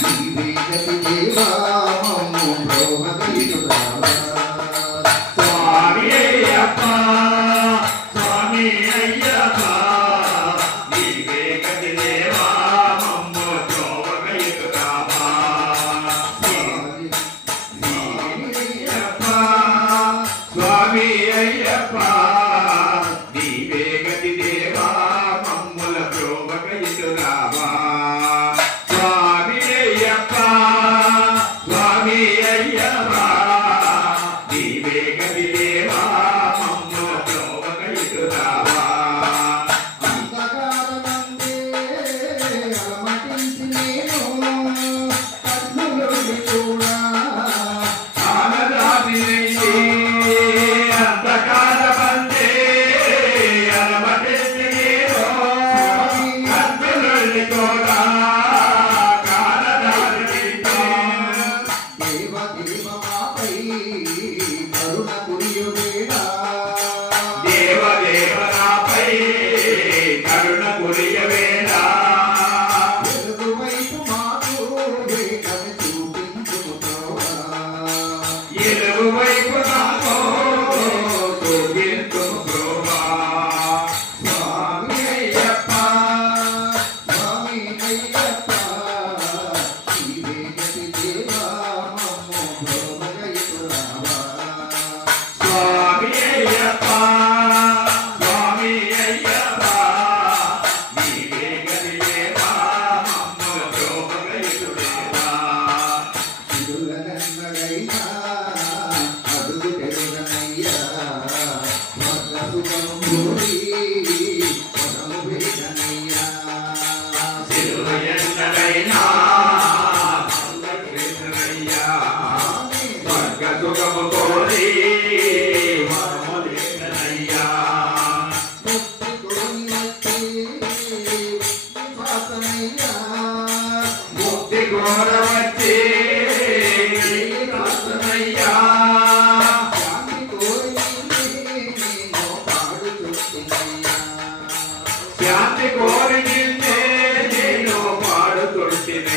నీవే గతి దేవా మమ్ము బ్రోహగయురావా స్వామి అయ్యప్ప స్వామి అయ్యప్ప నీవే గతి దేవా మమ్ము బ్రోహగయురావా స్వామి అయ్యప్ప నీవే గతి దేవా మమ్ముల బ్రోవగయురావా స్వామి అయ్యప్ప స్వామి అయ్యప్ప నీవే గతి దేవా మమ్ముల బ్రోవగయురావా అంతకాలమందే అలమటించి నేను కన్నులుండి కూడా ఆనదాపినయ్యే అంతకాలమందే అలమటించి నేను కన్నులుండి కూడా కానదాపినయ్యే దేవదేవమాపై కరుణ కురియువేడా దేవదేవనాపై కరుణ కురియవేళ వెలుగువైపు మాకు వేగమి చూపించుము ప్రభువా. ఇరువైపు నాతో చూపించుము బ్రోవా స్వామి అయ్యప్ప స్వామి అయ్యప్ప నీవే గతి దేవా మమ్ము బ్రోవగయురావా స్వామి అయ్యప్ప స్వామి అయ్యప్ప నీవే గతి దేవా మమ్ముల బ్రోవగయురావా చిరులనన్నగైనా అడుగు పెరుగనయ్యా స్వర్గసుఖము కోరి పదము వేగనయ్యా సిరులెన్నడైనా కృష్ణయ్యా స్వర్గ సుఖము కోరి వరములేనయ్యా ముక్తికోని వచ్చి విశ్వాసనయ్యా ముక్తి కోరవచ్చి రాసనయ్యా శాంతి కోరి నేను పాడుచుంటినయ్యా శాంతి కోరి నిన్నే నేను పాడుతుంటినయ్యా